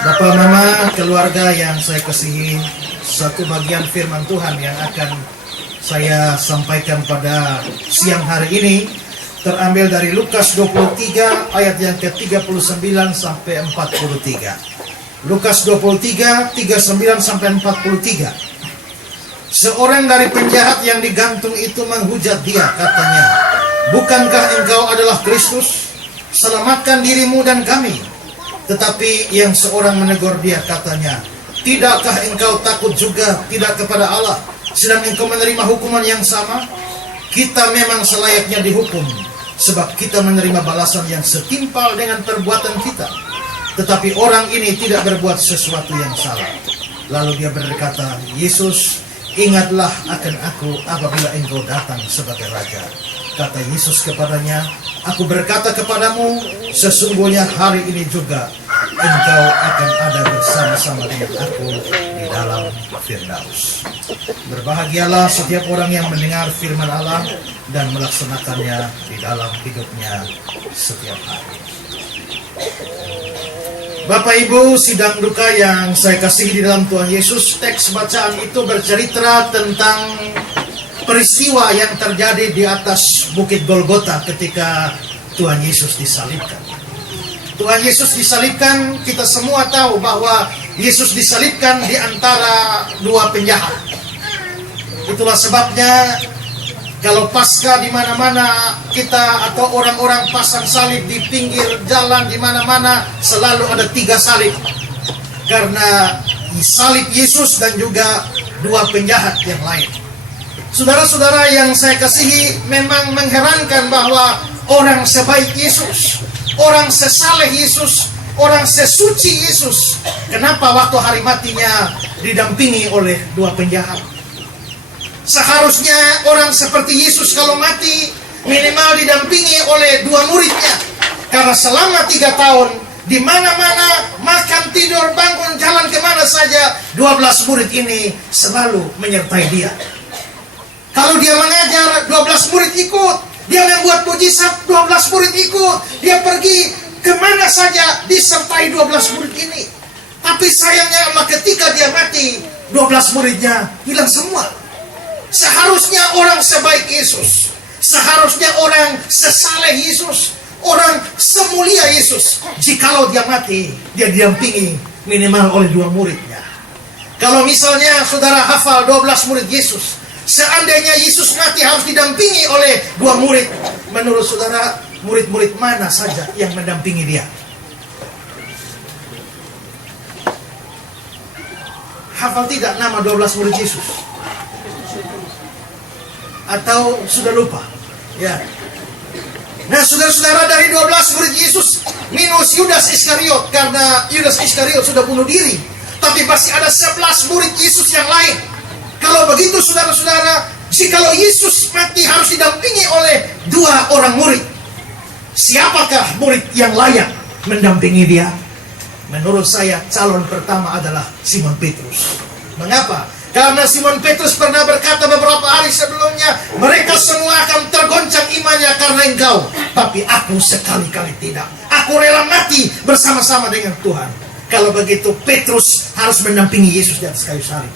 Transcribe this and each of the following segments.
Bapak, Mama, keluarga yang saya kasihi, satu bagian firman Tuhan yang akan saya sampaikan pada siang hari ini terambil dari Lukas 23 ayat yang ke-39 sampai 43. Lukas 23, 39 sampai 43. Seorang dari penjahat yang digantung itu menghujat dia, katanya, "Bukankah engkau adalah Kristus? Selamatkan dirimu dan kami." Tetapi yang seorang menegur dia, katanya, "Tidakkah engkau takut juga tidak kepada Allah, sedang engkau menerima hukuman yang sama? Kita memang selayaknya dihukum, sebab kita menerima balasan yang setimpal dengan perbuatan kita. Tetapi orang ini tidak berbuat sesuatu yang salah." Lalu dia berkata, "Yesus, ingatlah akan aku apabila engkau datang sebagai Raja." Kata Yesus kepadanya, "Aku berkata kepadamu, sesungguhnya hari ini juga engkau akan ada bersama-sama dengan aku di dalam Firdaus." Berbahagialah setiap orang yang mendengar firman Allah dan melaksanakannya di dalam hidupnya setiap hari. Bapak Ibu, sidang duka yang saya kasihi di dalam Tuhan Yesus, teks bacaan itu bercerita tentang peristiwa yang terjadi di atas Bukit Golgota ketika Tuhan Yesus disalibkan. Tuhan Yesus disalibkan, kita semua tahu bahwa Yesus disalibkan di antara dua penjahat. Itulah sebabnya kalau Paskah di mana-mana kita atau orang-orang pasang salib di pinggir jalan di mana-mana selalu ada 3 salib. Karena salib Yesus dan juga dua penjahat yang lain. Saudara-saudara yang saya kasihi, memang mengherankan bahwa orang sebaik Yesus, orang sesaleh Yesus, orang sesuci Yesus, kenapa waktu hari matinya didampingi oleh dua penjahat? Seharusnya orang seperti Yesus kalau mati minimal didampingi oleh dua muridnya. Karena selama 3 tahun di mana-mana makan, tidur, bangun, jalan kemana saja 12 murid ini selalu menyertai dia. Kalau dia mengajar, 12 murid ikut. Dia membuat mujizat, 12 murid ikut. Dia pergi kemana saja disertai 12 murid ini. Tapi sayangnya ketika dia mati, 12 muridnya hilang semua. Seharusnya orang sebaik Yesus, seharusnya orang sesaleh Yesus, orang semulia Yesus, jikalau dia mati, dia didampingi minimal oleh dua muridnya. Kalau misalnya saudara hafal 12 murid Yesus, seandainya Yesus mati harus didampingi oleh dua murid. Menurut saudara, murid-murid mana saja yang mendampingi dia? Hafal tidak nama 12 murid Yesus? Atau sudah lupa? Ya. Nah, saudara-saudara, dari 12 murid Yesus minus Yudas Iskariot, karena Yudas Iskariot sudah bunuh diri, tapi masih ada 11 murid Yesus yang lain. Kalau begitu saudara-saudara, jikalau Yesus mati harus didampingi oleh dua orang murid. Siapakah murid yang layak mendampingi dia? Menurut saya calon pertama adalah Simon Petrus. Mengapa? Karena Simon Petrus pernah berkata beberapa hari sebelumnya, "Mereka semua akan tergoncang imannya karena engkau, tapi aku sekali-kali tidak. Aku rela mati bersama-sama dengan Tuhan." Kalau begitu Petrus harus mendampingi Yesus di atas kayu salib.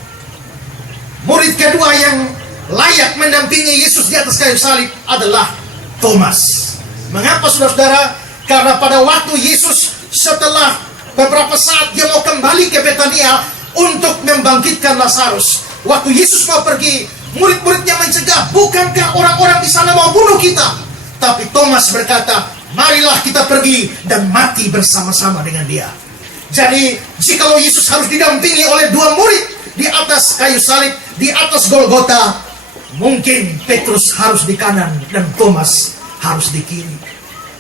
Murid kedua yang layak mendampingi Yesus di atas kayu salib adalah Thomas. Mengapa saudara-saudara? Karena pada waktu Yesus setelah beberapa saat dia mau kembali ke Betania untuk membangkitkan Lazarus. Waktu Yesus mau pergi, murid-muridnya mencegah, "Bukankah orang-orang di sana mau bunuh kita?" Tapi Thomas berkata, "Marilah kita pergi dan mati bersama-sama dengan dia." Jadi, jikalau Yesus harus didampingi oleh dua murid di atas kayu salib, di atas Golgota, mungkin Petrus harus di kanan dan Thomas harus di kiri.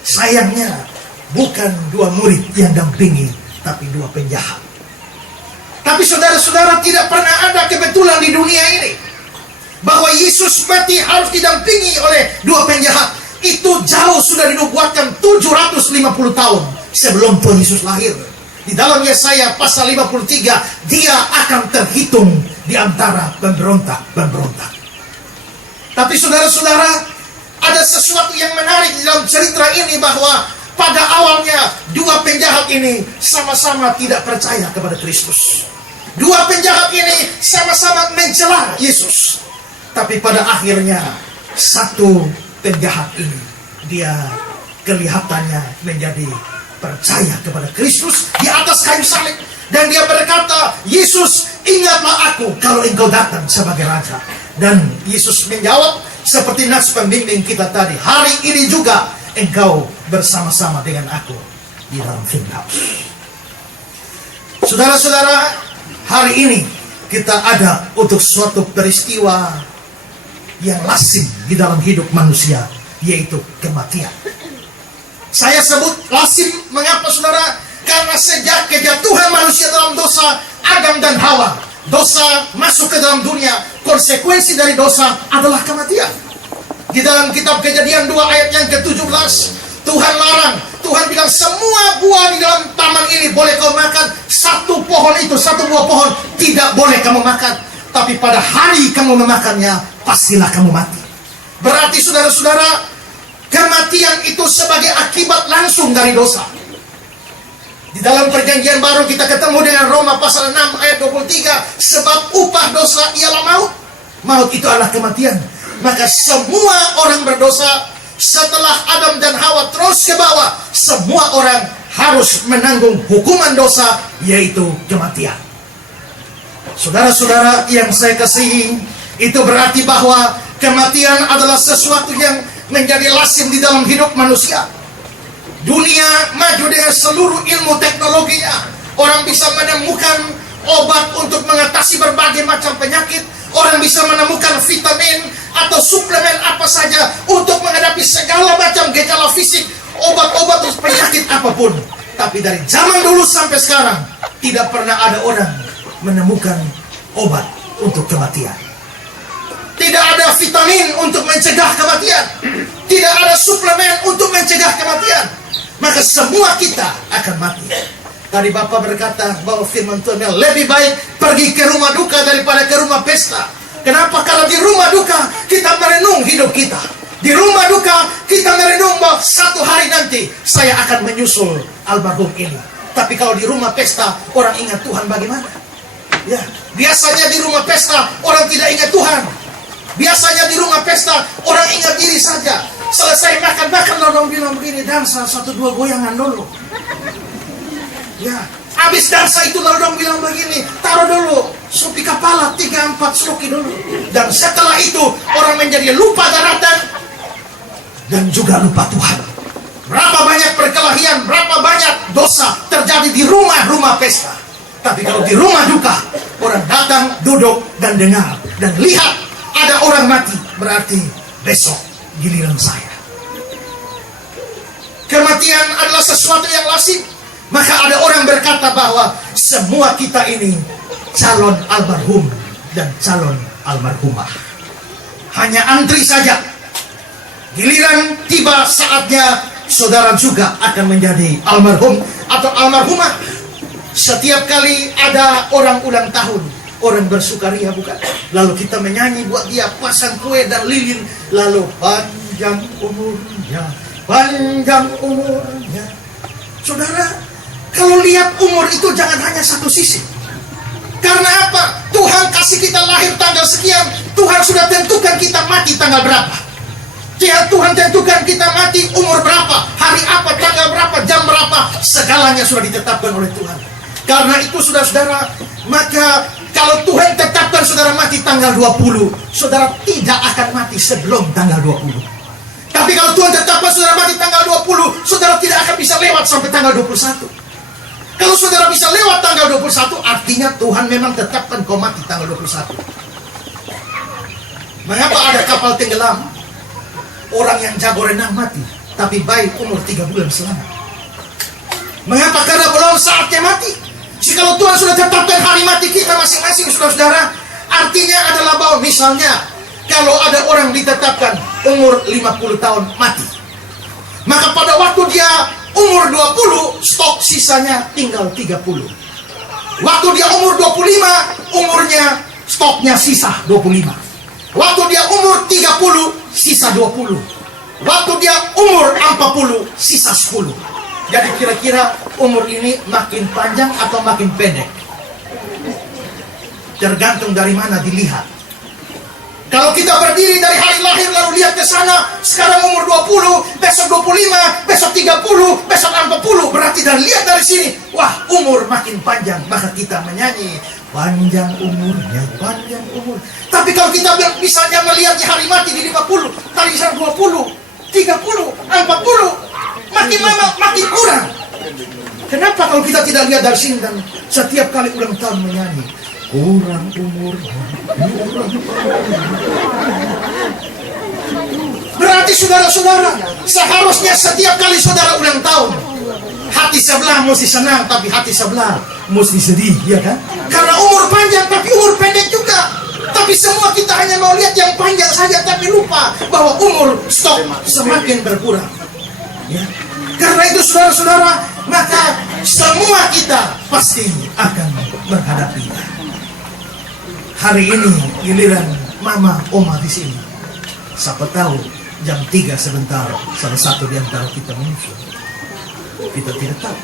Sayangnya, bukan dua murid yang dampingi, tapi dua penjahat. Tapi saudara-saudara, tidak pernah ada kebetulan di dunia ini bahwa Yesus mati harus didampingi oleh dua penjahat. Itu jauh sudah dinubuatkan 750 tahun sebelum Tuhan Yesus lahir. Di dalam Yesaya pasal 53, dia akan terhitung di antara pemberontak-pemberontak. Tapi saudara-saudara, ada sesuatu yang menarik di dalam cerita ini, bahwa pada awalnya dua penjahat ini sama-sama tidak percaya kepada Kristus. Dua penjahat ini sama-sama mencela Yesus. Tapi pada akhirnya satu penjahat ini, dia kelihatannya menjadi percaya kepada Kristus di atas kayu salib. Dan dia berkata, Yesus, ingatlah aku kalau engkau datang sebagai Raja. Dan Yesus menjawab seperti nas pembimbing kita tadi, hari ini juga engkau bersama-sama dengan aku di dalam Firdaus. Saudara-saudara, hari ini kita ada untuk suatu peristiwa yang lazim di dalam hidup manusia, yaitu kematian. Saya sebut lazim, mengapa saudara? Karena sejak kejatuhan manusia dalam dosa Adam dan Hawa, dosa masuk ke dalam dunia, konsekuensi dari dosa adalah kematian. Di dalam kitab Kejadian 2 ayat yang ke-17, Tuhan larang, Tuhan bilang semua buah di dalam taman ini boleh kau makan, satu pohon itu, satu buah pohon tidak boleh kamu makan. Tapi pada hari kamu memakannya, pastilah kamu mati. Berarti saudara-saudara, kematian itu sebagai akibat langsung dari dosa. Di dalam perjanjian baru kita ketemu dengan Roma pasal 6 ayat 23, sebab upah dosa ialah maut. Maut itu adalah kematian. Maka semua orang berdosa setelah Adam dan Hawa terus ke bawah, semua orang harus menanggung hukuman dosa, yaitu kematian. Saudara-saudara yang saya kasihi, itu berarti bahwa kematian adalah sesuatu yang menjadi lazim di dalam hidup manusia. Dunia maju dengan seluruh ilmu teknologinya. Orang bisa menemukan obat untuk mengatasi berbagai macam penyakit. Orang bisa menemukan vitamin atau suplemen apa saja untuk menghadapi segala macam gejala fisik, obat-obat untuk penyakit apapun. Tapi dari zaman dulu sampai sekarang, tidak pernah ada orang menemukan obat untuk kematian. Tidak ada vitamin untuk mencegah kematian. Tidak ada suplemen untuk mencegah kematian. Maka semua kita akan mati. Tadi Bapak berkata bahwa firman Tuhan lebih baik pergi ke rumah duka daripada ke rumah pesta. Kenapa? Karena di rumah duka kita merenung hidup kita. Di rumah duka kita merenung bahwa satu hari nanti saya akan menyusul almarhum ini. Tapi kalau di rumah pesta orang ingat Tuhan bagaimana? Ya, biasanya di rumah pesta orang tidak ingat Tuhan. Biasanya di rumah pesta orang ingat diri saja. Selesai makan-makan orang bilang begini, dansa 1-2 goyangan dulu. Ya, habis dansa itu lalu orang bilang begini, taruh dulu supi kepala 3-4 sloki dulu. Dan setelah itu orang menjadi lupa daratan dan juga lupa Tuhan. Berapa banyak perkelahian, berapa banyak dosa terjadi di rumah-rumah pesta. Tapi kalau di rumah duka, orang datang, duduk dan dengar dan lihat ada orang mati, berarti besok giliran saya. Kematian adalah sesuatu yang lazim. Maka ada orang berkata bahwa semua kita ini calon almarhum dan calon almarhumah. Hanya antri saja. Giliran tiba saatnya, saudara juga akan menjadi almarhum atau almarhumah. Setiap kali ada orang ulang tahun, orang bersukaria bukan? Lalu kita menyanyi buat dia, pasang kue dan lilin, lalu panjang umurnya, panjang umurnya. Saudara, kalau lihat umur itu jangan hanya satu sisi. Karena apa? Tuhan kasih kita lahir tanggal sekian, Tuhan sudah tentukan kita mati tanggal berapa. Tuhan tentukan kita mati umur berapa, hari apa, tanggal berapa, jam berapa, segalanya sudah ditetapkan oleh Tuhan. Karena itu saudara-saudara, maka kalau Tuhan tetapkan saudara mati tanggal 20, saudara tidak akan mati sebelum tanggal 20. Tapi kalau Tuhan tetapkan saudara mati tanggal 20, saudara tidak akan bisa lewat sampai tanggal 21. Kalau saudara bisa lewat tanggal 21, artinya Tuhan memang tetapkan kau mati tanggal 21. Mengapa ada kapal tenggelam? Orang yang jago renang mati, tapi bayi umur 3 bulan selamat. Mengapa? Karena belum saatnya mati. Jikalau Tuhan sudah tetapkan hari mati kita masing-masing, saudara-saudara, artinya adalah bahwa misalnya kalau ada orang ditetapkan umur 50 tahun mati, maka pada waktu dia umur 20, stok sisanya tinggal 30. Waktu dia umur 25, umurnya stoknya sisa 25. Waktu dia umur 30, sisa 20. Waktu dia umur 40, sisa 10. Jadi kira-kira umur ini makin panjang atau makin pendek? Tergantung dari mana dilihat. Kalau kita berdiri dari hari lahir lalu lihat ke sana, sekarang umur 20, besok 25, besok 30, besok 40, berarti dari lihat dari sini, wah umur makin panjang, maka kita menyanyi panjang umurnya, panjang umur. Tapi kalau kita misalnya melihat di hari mati di 50, tadi sana 20, 30, 40, makin lama makin kurang. Kenapa kalau kita tidak lihat dari sini dan setiap kali ulang tahun menyanyi kurang umurnya, kurang. Berarti saudara-saudara, seharusnya setiap kali saudara ulang tahun, hati sebelah mesti senang, tapi hati sebelah mesti sedih, ya kan? Karena umur panjang, tapi umur pendek juga. Tapi semua kita hanya mau lihat yang panjang saja, tapi lupa bahwa umur stok semakin berkurang. Ya. Karena itu saudara-saudara, maka semua kita pasti akan menghadapinya. Hari ini giliran mama, oma di sini. Siapa tahu jam 3 sebentar salah satu di antara kita menyusul. Kita tidak tahu.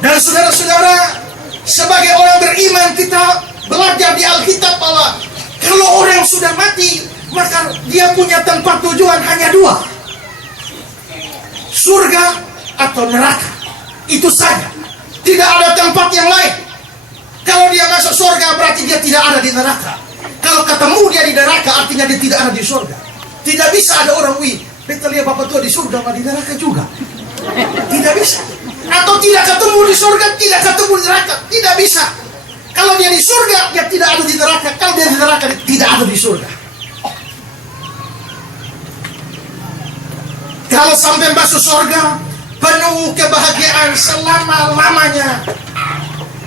Dan saudara-saudara, sebagai orang beriman kita belajar di Alkitab bahwa kalau orang sudah mati, maka dia punya tempat tujuan hanya 2. Surga atau neraka. Itu saja. Tidak ada tempat yang lain. Kalau dia masuk surga berarti dia tidak ada di neraka. Kalau ketemu dia di neraka artinya dia tidak ada di surga. Tidak bisa ada orang, kita lihat Bapak tua di surga, di neraka juga. Tidak bisa. Atau tidak ketemu di surga, tidak ketemu di neraka. Tidak bisa. Kalau dia di surga, dia tidak ada di neraka. Kalau dia di neraka, dia tidak ada di surga. Kalau sampai masuk surga, penuh kebahagiaan selama-lamanya.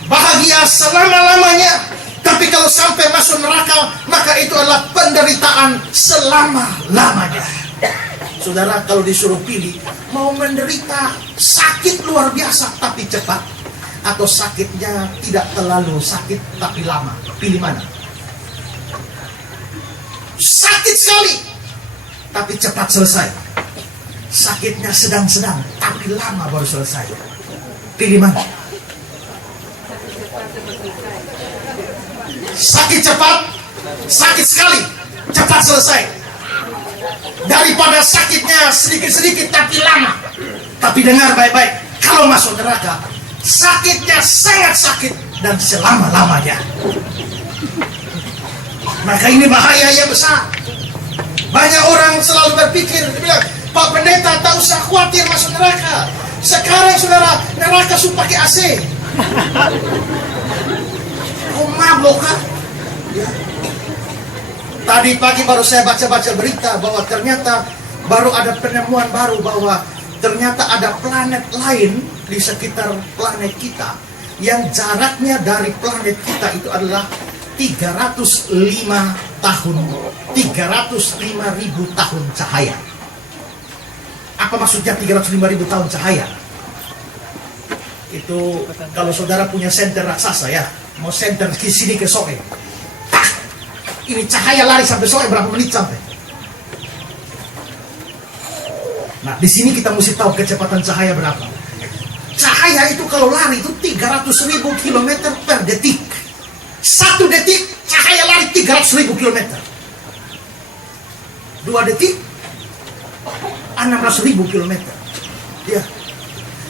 Bahagia selama-lamanya. Tapi kalau sampai masuk neraka, maka itu adalah penderitaan selama-lamanya. Saudara, kalau disuruh pilih, mau menderita sakit luar biasa tapi cepat, atau sakitnya tidak terlalu sakit tapi lama, pilih mana? Sakit sekali tapi cepat selesai. Sakitnya sedang-sedang tapi lama baru selesai. Pilih mana? Sakit cepat, sakit sekali, cepat selesai, daripada sakitnya sedikit-sedikit tapi lama. Tapi dengar baik-baik, kalau masuk neraka, sakitnya sangat sakit dan selama-lamanya. Maka ini bahaya yang besar. Banyak orang selalu berpikir, bilang, Pak Pendeta tak usah khawatir masuk neraka. Sekarang saudara, neraka sudah pakai AC. Oh mabok kan? Ya. Tadi pagi baru saya baca-baca berita bahwa ternyata baru ada penemuan baru bahwa ternyata ada planet lain di sekitar planet kita yang jaraknya dari planet kita itu adalah 305 tahun, 305.000 tahun cahaya. Apa maksudnya 305.000 tahun cahaya? Itu kalau saudara punya senter raksasa ya, mau senter ke sini ke sore, ini cahaya lari sampai sore berapa menit sampai? Nah, di sini kita mesti tahu kecepatan cahaya berapa. Cahaya itu kalau lari itu 300.000 km per detik. 1 detik cahaya lari 300.000 km. 2 detik 600.000 km. Ya.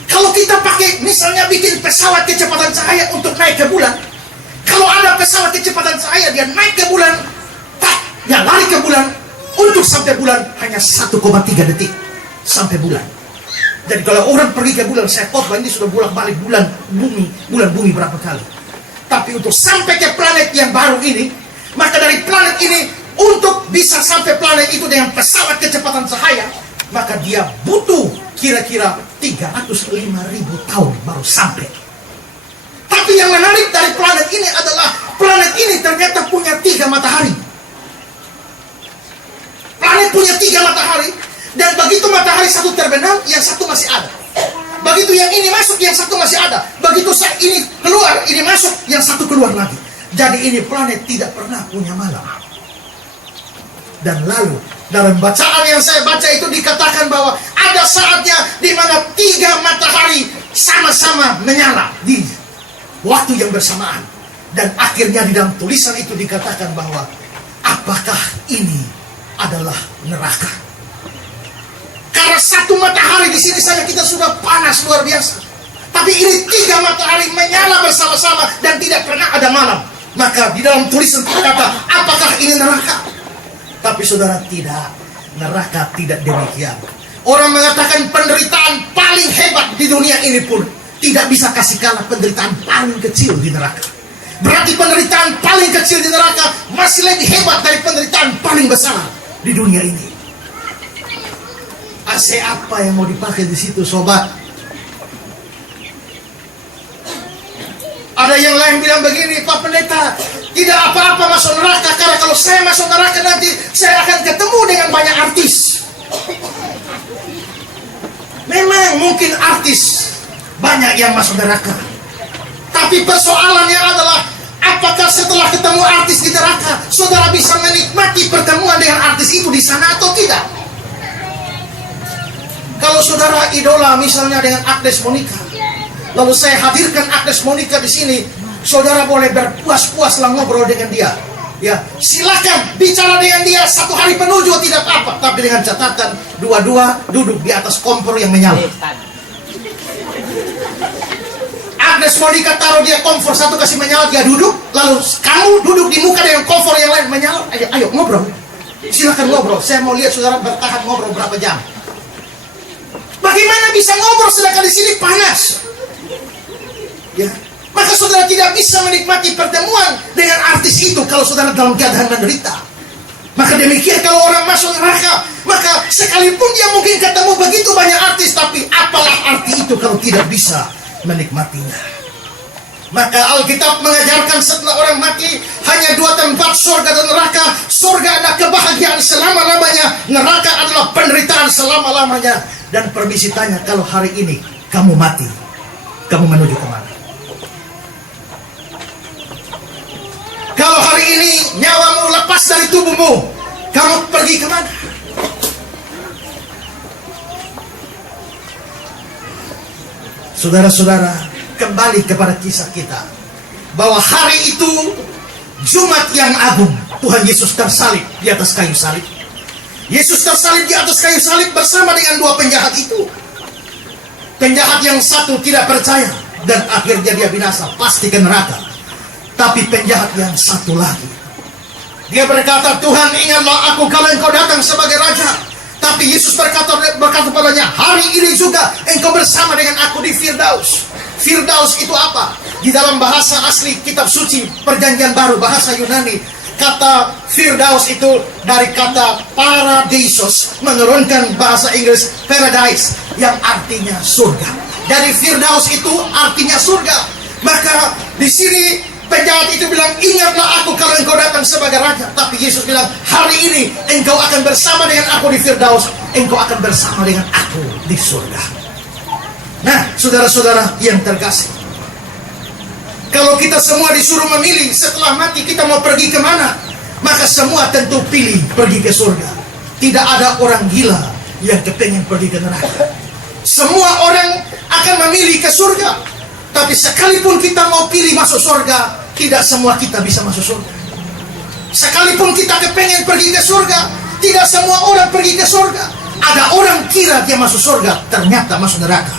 Kalau kita pakai misalnya bikin pesawat kecepatan cahaya untuk naik ke bulan, kalau ada pesawat kecepatan cahaya dia naik ke bulan, dia lari ke bulan, untuk sampai bulan hanya 1,3 detik sampai bulan. Jadi kalau orang pergi ke bulan, saya khotbah ini sudah bolak-balik bulan bumi berapa kali. Tapi untuk sampai ke planet yang baru ini, maka dari planet ini untuk bisa sampai planet itu dengan pesawat kecepatan cahaya, maka dia butuh kira-kira 305.000 tahun baru sampai. Tapi yang menarik dari planet ini adalah planet ini ternyata punya 3 matahari. Planet punya 3 matahari, dan begitu matahari satu terbenam, yang satu masih ada. Begitu yang ini masuk, yang satu masih ada. Begitu ini keluar, ini masuk, yang satu keluar lagi. Jadi ini planet tidak pernah punya malam. Dan lalu dalam bacaan yang saya baca itu dikatakan bahwa ada saatnya di mana 3 matahari sama-sama menyala di waktu yang bersamaan. Dan akhirnya di dalam tulisan itu dikatakan bahwa apakah ini adalah neraka? Karena 1 matahari di sini saja kita sudah panas luar biasa. Tapi ini 3 matahari menyala bersama-sama dan tidak pernah ada malam. Maka di dalam tulisan berkata, apakah ini neraka? Tapi saudara, tidak. Neraka tidak demikian. Orang mengatakan penderitaan paling hebat di dunia ini pun tidak bisa kasih kalah penderitaan paling kecil di neraka. Berarti penderitaan paling kecil di neraka masih lebih hebat dari penderitaan paling besar di dunia ini. AC apa yang mau dipakai di situ, sobat? Ada yang lain bilang begini, Pak Pendeta, tidak apa-apa masuk neraka, karena kalau saya masuk neraka nanti saya akan ketemu dengan banyak artis. Memang mungkin artis banyak yang masuk neraka, tapi persoalannya adalah apakah setelah ketemu artis di neraka saudara bisa menikmati pertemuan dengan artis itu di sana atau tidak? Kalau saudara idola misalnya dengan Agnes Monica, lalu saya hadirkan Agnes Monica di sini, saudara boleh berpuas-puaslah ngobrol dengan dia. Ya, silakan bicara dengan dia 1 hari penuh juga tidak apa-apa, tapi dengan catatan dua-dua duduk di atas kompor yang menyala. Agnes Monica taruh dia kompor satu kasih menyala, dia duduk, lalu kamu duduk di muka dengan kompor yang lain menyala. Ayo ngobrol, silakan ngobrol. Saya mau lihat saudara bertahan ngobrol berapa jam. Bagaimana bisa ngobrol sedangkan di sini panas? Ya, maka saudara tidak bisa menikmati pertemuan dengan artis itu kalau saudara dalam keadaan menderita. Maka demikian kalau orang masuk neraka, maka sekalipun dia mungkin ketemu begitu banyak artis, tapi apalah arti itu kalau tidak bisa menikmatinya. Maka Alkitab mengajarkan setelah orang mati hanya 2 tempat, surga dan neraka. Surga adalah kebahagiaan selama-lamanya, neraka adalah penderitaan selama-lamanya. Dan permisi tanya, kalau hari ini kamu mati, kamu menuju kemana? Kalau hari ini nyawamu lepas dari tubuhmu, kamu pergi kemana? Saudara-saudara, kembali kepada kisah kita, bahwa hari itu Jumat yang agung, Tuhan Yesus tersalib di atas kayu salib. Yesus tersalib di atas kayu salib bersama dengan 2 penjahat itu. Penjahat yang satu tidak percaya dan akhirnya dia binasa, pasti ke neraka. Tapi penjahat yang satu lagi, dia berkata, Tuhan ingatlah aku kalau engkau datang sebagai raja. Tapi Yesus berkata padanya, hari ini juga engkau bersama dengan aku di Firdaus. Firdaus itu apa? Di dalam bahasa asli kitab suci Perjanjian Baru, bahasa Yunani, kata Firdaus itu dari kata paradisos, menurunkan bahasa Inggris paradise yang artinya surga. Dari Firdaus itu artinya surga. Maka di sini penjahat itu bilang, ingatlah aku kalau engkau datang sebagai raja. Tapi Yesus bilang, hari ini engkau akan bersama dengan aku di Firdaus, engkau akan bersama dengan aku di surga. Nah, saudara-saudara yang terkasih, kalau kita semua disuruh memilih setelah mati kita mau pergi kemana, maka semua tentu pilih pergi ke surga. Tidak ada orang gila yang kepengen pergi ke neraka. Semua orang akan memilih ke surga. Tapi sekalipun kita mau pilih masuk surga, tidak semua kita bisa masuk surga. Sekalipun kita kepengen pergi ke surga, tidak semua orang pergi ke surga. Ada orang kira dia masuk surga, ternyata masuk neraka.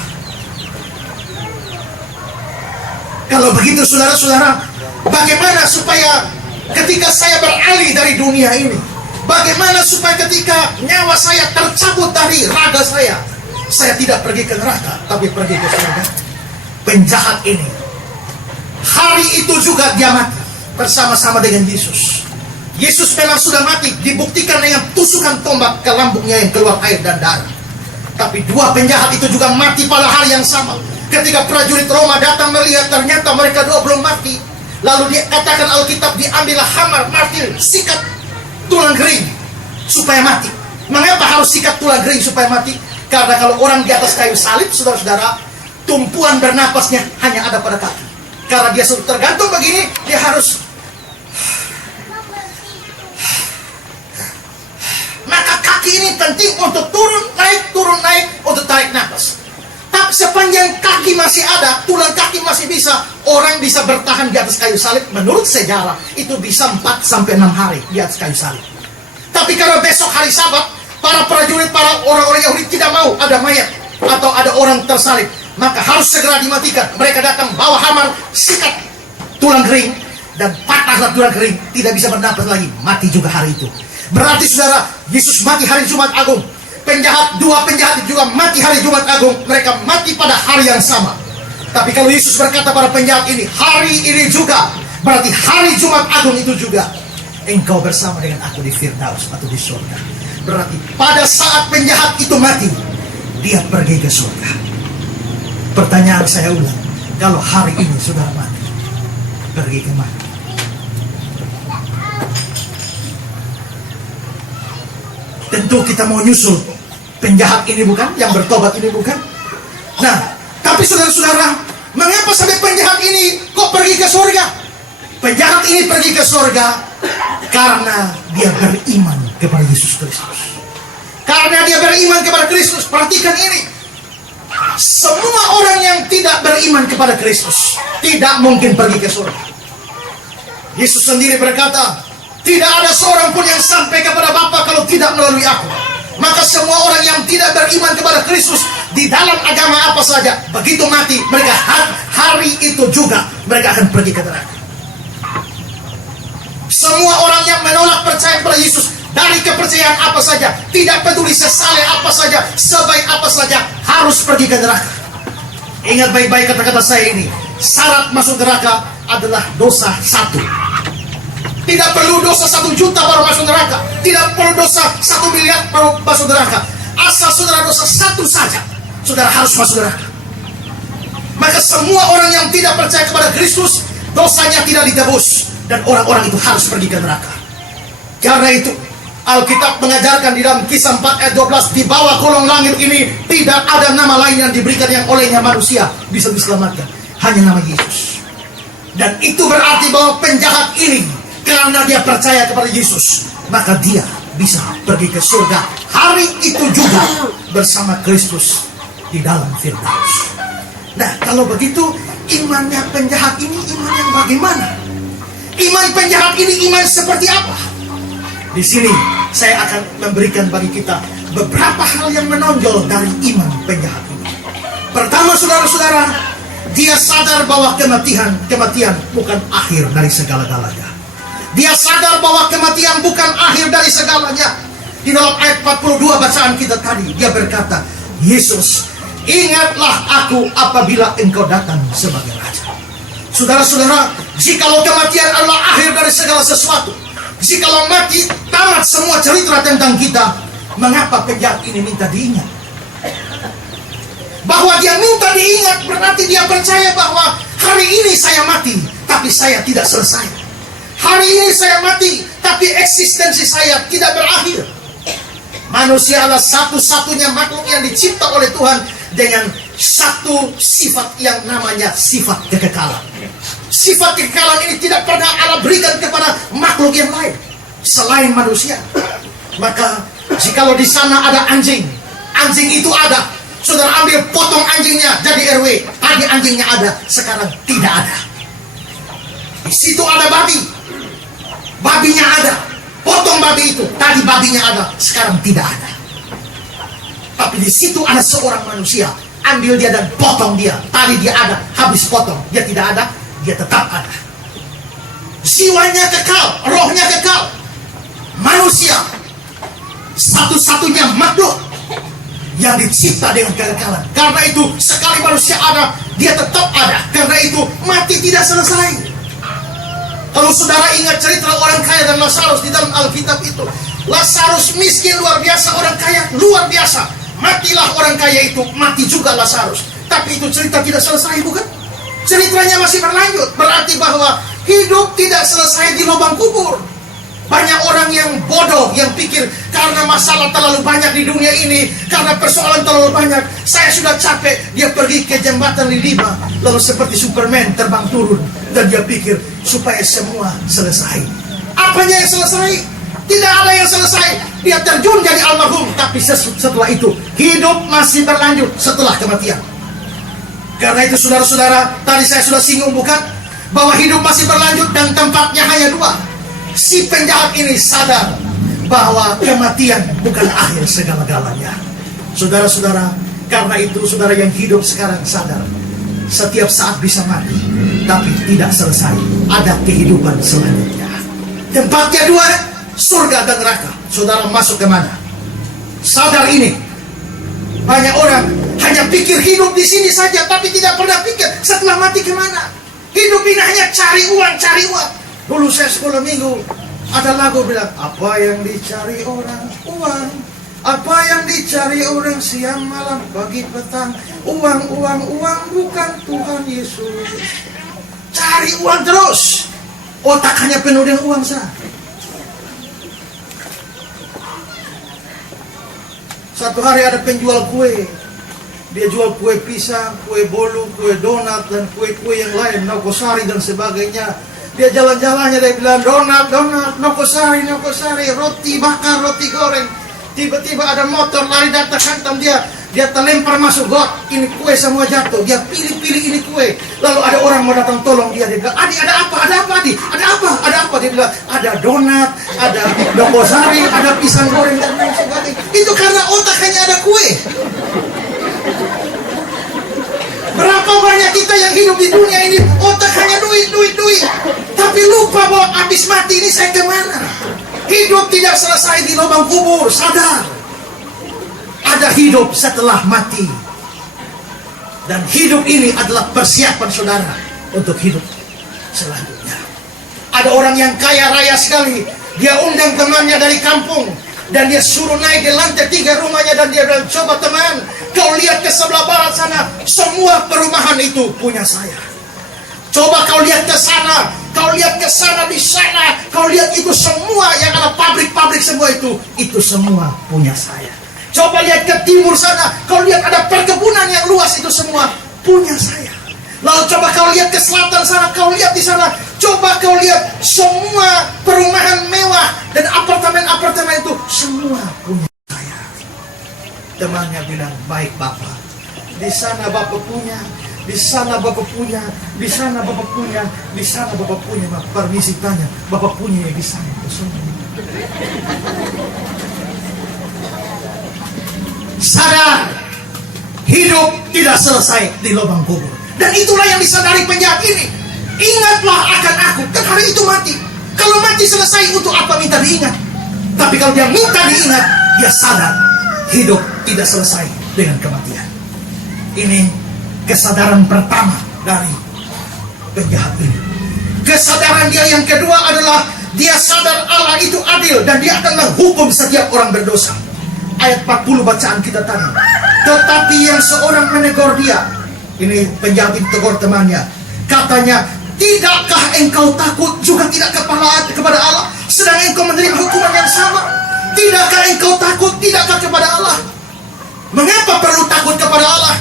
Kalau begitu saudara-saudara, bagaimana supaya ketika saya beralih dari dunia ini, bagaimana supaya ketika nyawa saya tercabut dari raga saya tidak pergi ke neraka, tapi pergi ke surga? Penjahat ini, hari itu juga dia mati bersama-sama dengan Yesus. Yesus memang sudah mati, dibuktikan dengan tusukan tombak ke lambungnya yang keluar air dan darah. Tapi 2 penjahat itu juga mati pada hari yang sama. Ketika prajurit Roma datang melihat ternyata mereka 2 belum mati, lalu dikatakan Alkitab diambillah hamar martir, sikat tulang kering supaya mati. Mengapa harus sikat tulang kering supaya mati? Karena kalau orang di atas kayu salib, saudara-saudara, tumpuan bernapasnya hanya ada pada kaki. Karena dia tergantung begini, dia harus untuk turun naik untuk tarik nafas. Tapi sepanjang kaki masih ada, tulang kaki masih bisa, orang bisa bertahan di atas kayu salib. Menurut sejarah itu bisa 4-6 hari di atas kayu salib. Tapi karena besok hari Sabat, para prajurit, para orang-orang Yahudi tidak mau ada mayat atau ada orang tersalib, maka harus segera dimatikan. Mereka datang bawa hamar, sikat tulang kering, dan patahlah tulang kering, tidak bisa bernafas lagi, mati juga hari itu. Berarti saudara, Yesus mati hari Jumat Agung. Dua penjahat juga mati hari Jumat Agung. Mereka mati pada hari yang sama. Tapi kalau Yesus berkata pada penjahat ini, hari ini juga, berarti hari Jumat Agung itu juga engkau bersama dengan aku di Firdaus atau di surga. Berarti pada saat penjahat itu mati, dia pergi ke surga. Pertanyaan saya ulang, kalau hari ini saudara mati, pergi ke mana? Tentu kita mau nyusul penjahat ini, bukan? Yang bertobat ini, bukan? Nah, tapi saudara-saudara, mengapa sampai penjahat ini kok pergi ke surga? Penjahat ini pergi ke surga karena dia beriman kepada Yesus Kristus. Karena dia beriman kepada Kristus. Perhatikan ini, semua orang yang tidak beriman kepada Kristus tidak mungkin pergi ke surga. Yesus sendiri berkata, tidak ada seorang pun yang sampai kepada Bapa kalau tidak melalui aku. Maka semua orang yang tidak beriman kepada Kristus di dalam agama apa saja, begitu mati, mereka hari itu juga mereka akan pergi ke neraka. Semua orang yang menolak percaya kepada Yesus dari kepercayaan apa saja, tidak peduli sesaleh apa saja, sebaik apa saja, harus pergi ke neraka. Ingat baik-baik kata-kata saya ini, syarat masuk neraka adalah dosa satu. Tidak perlu dosa 1 juta baru masuk neraka. Tidak perlu dosa 1 miliar baru masuk neraka. Asal saudara dosa satu saja, saudara harus masuk neraka. Maka semua orang yang tidak percaya kepada Kristus, dosanya tidak ditebus, dan orang-orang itu harus pergi ke neraka. Karena itu Alkitab mengajarkan di dalam Kisah 4 ayat 12, di bawah kolong langit ini tidak ada nama lain yang diberikan yang olehnya manusia bisa diselamatkan, hanya nama Yesus. Dan itu berarti bahwa penjahat ini, karena dia percaya kepada Yesus, maka dia bisa pergi ke surga hari itu juga bersama Kristus di dalam Firdaus. Nah, kalau begitu, imannya penjahat ini iman yang bagaimana? Iman penjahat ini iman seperti apa? Di sini saya akan memberikan bagi kita beberapa hal yang menonjol dari iman penjahat ini. Pertama, saudara-saudara, dia sadar bahwa kematian bukan akhir dari segala-galanya. Dia sadar bahwa kematian bukan akhir dari segalanya. Di dalam ayat 42 bacaan kita tadi, dia berkata, Yesus, ingatlah aku apabila engkau datang sebagai Raja. Saudara-saudara, jikalau kematian adalah akhir dari segala sesuatu, jikalau mati tamat semua cerita tentang kita, mengapa penjahat ini minta diingat? Bahwa dia minta diingat berarti dia percaya bahwa hari ini saya mati, tapi saya tidak selesai. Hari ini saya mati, tapi eksistensi saya tidak berakhir. Manusia adalah satu-satunya makhluk yang dicipta oleh Tuhan dengan satu sifat yang namanya sifat kekekalan. Sifat kekekalan ini tidak pernah Allah berikan kepada makhluk yang lain selain manusia. Maka jikalau di sana ada anjing itu ada, saudara ambil potong anjingnya jadi RW. Tadi anjingnya ada, sekarang tidak ada. Di situ ada babinya ada, potong babi itu. Tadi babinya ada, sekarang tidak ada. Tapi di situ ada seorang manusia, ambil dia dan potong dia. Tadi dia ada, habis potong, dia tidak ada, dia tetap ada. Jiwanya kekal, rohnya kekal. Manusia satu-satunya makhluk yang dicipta dengan kekekalan. Karena itu sekali manusia ada, dia tetap ada. Karena itu mati tidak selesai. Kalau saudara ingat cerita orang kaya dan Lazarus di dalam Alkitab itu, Lazarus miskin luar biasa, orang kaya luar biasa. Matilah orang kaya itu, mati juga Lazarus. Tapi itu cerita tidak selesai, bukan? Ceritanya masih berlanjut. Berarti bahwa hidup tidak selesai di lubang kubur. Banyak orang yang bodoh yang pikir karena masalah terlalu banyak di dunia ini, karena persoalan terlalu banyak, saya sudah capek. Dia pergi ke jembatan Lilima, lalu seperti Superman terbang turun, dan dia pikir supaya semua selesai. Apanya yang selesai? Tidak ada yang selesai. Dia terjun jadi almarhum, tapi Tapi setelah itu hidup masih berlanjut setelah kematian. Karena itu saudara-saudara, tadi saya sudah singgung bukan, bahwa hidup masih berlanjut dan tempatnya hanya dua. Si penjahat ini sadar bahwa kematian bukan akhir segala-galanya. Saudara-saudara, karena itu saudara yang hidup sekarang sadar, setiap saat bisa mati, tapi tidak selesai. Ada kehidupan selanjutnya. Tempatnya dua, surga dan neraka. Saudara masuk ke mana? Sadar ini. Banyak orang hanya pikir hidup di sini saja, tapi tidak pernah pikir setelah mati kemana. Hidup ini hanya cari uang, cari uang. Dulu saya sekolah minggu, ada lagu bilang, apa yang dicari orang? Uang. Apa yang dicari orang siang malam pagi petang? Uang, uang, uang, bukan Tuhan Yesus. Cari uang terus. Otak hanya penuh dengan uang saja. Satu hari ada penjual kue. Dia jual kue pisang, kue bolu, kue donat, dan kue-kue yang lain, nogosari dan sebagainya. Dia jalan-jalannya, dia bilang donat, donat, nogosari, nogosari, roti bakar, roti goreng. Tiba-tiba ada motor lari datang hantam dia. Dia terlempar masuk got. Ini kue semua jatuh. Dia pilih-pilih ini kue. Lalu ada orang mau datang tolong dia. Dia bilang, Adi ada apa? Ada apa Adi? Ada apa? Ada apa? Dia bilang, ada donat, ada nogosari, ada pisang goreng dan lain sebagainya. Itu karena otak hanya ada kue. Berapa banyak kita yang hidup di dunia ini otak hanya duit, duit, duit. Tapi lupa bahwa habis mati ini saya kemana? Hidup tidak selesai di lubang kubur. Sadar, ada hidup setelah mati. Dan hidup ini adalah persiapan saudara untuk hidup selanjutnya. Ada orang yang kaya raya sekali. Dia undang temannya dari kampung, dan dia suruh naik di lantai 3 rumahnya. Dan dia bilang, coba teman, kau lihat ke sebelah barat sana, semua perumahan itu punya saya. Coba kau lihat ke sana, kau lihat ke sana, di sana, kau lihat itu semua yang ada pabrik-pabrik semua itu semua punya saya. Coba lihat ke timur sana, kau lihat ada perkebunan yang luas, itu semua punya saya. Lalu coba kau lihat ke selatan sana, kau lihat di sana, coba kau lihat semua perumahan mewah dan apartemen-apartemen itu semua punya saya. Temannya bilang, baik Bapak, di sana Bapak punya, di sana Bapak punya, di sana Bapak punya, di sana Bapak punya. Permisi tanya, Bapak punya yang di sana itu semua. Sadar, hidup tidak selesai di lubang kubur. Dan itulah yang disadari penjahat ini. Ingatlah akan aku, kan hari itu mati. Kalau mati selesai, untuk apa minta diingat? Tapi kalau dia minta diingat, dia sadar hidup tidak selesai dengan kematian. Ini kesadaran pertama dari penjahat ini. Kesadaran dia yang kedua adalah dia sadar Allah itu adil dan dia akan menghukum setiap orang berdosa. Ayat 40 bacaan kita tadi. Tetapi yang seorang menegur dia, ini penjahat itu tegur temannya, katanya, tidakkah engkau takut juga tidak kepada Allah, sedang engkau menerima hukuman yang sama? Tidakkah engkau takut, tidakkah kepada Allah? Mengapa perlu takut kepada Allah?